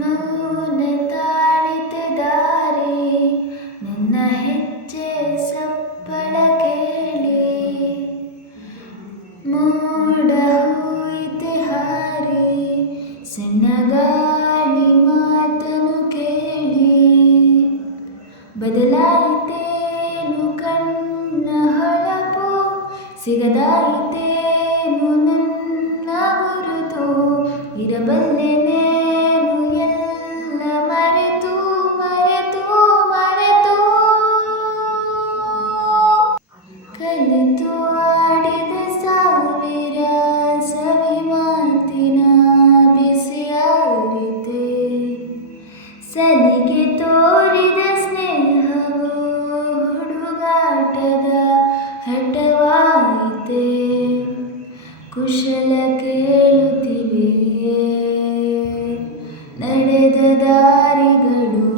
ಮೌನ ತಾಳಿತೆ ದಾರಿ ನಿನ್ನ ಹೆಜ್ಜೆ ಸಪ್ಪಳ ಕೇಳಿ ಮೋಡ ಹೋಯಿತೆ ಹಾರಿ ಸಣ್ಣ ಗಾಳಿ ಮಾತನು ಕೇಳಿ ಬದಲಾಯಿತೇನು ಕಣ್ಣ ಹೊಳಪು ಸಿಗದಾಯಿತೇನು ನನ್ನ ಗುರುತು ಇರಬಲ್ಲೆನೇನು ಎಲ್ಲ ಮರೆತು ಮರೆತು ಮರೆತು ಕಲಿತು ಆಡಿದ ಸಾವಿರ ಸವಿ ಮಾತಿನ ಬಿಸಿಯಾರಿತೆ ಸಲಿಗೆ ತೋರಿದ ಸ್ನೇಹವು ಹುಡುಗಾಟದ ಹಠವಾಯಿತೆ ಕುಶಲ ಕೇಳುತ್ತಿವೆ ನಡೆದ ದಾರಿಗಳು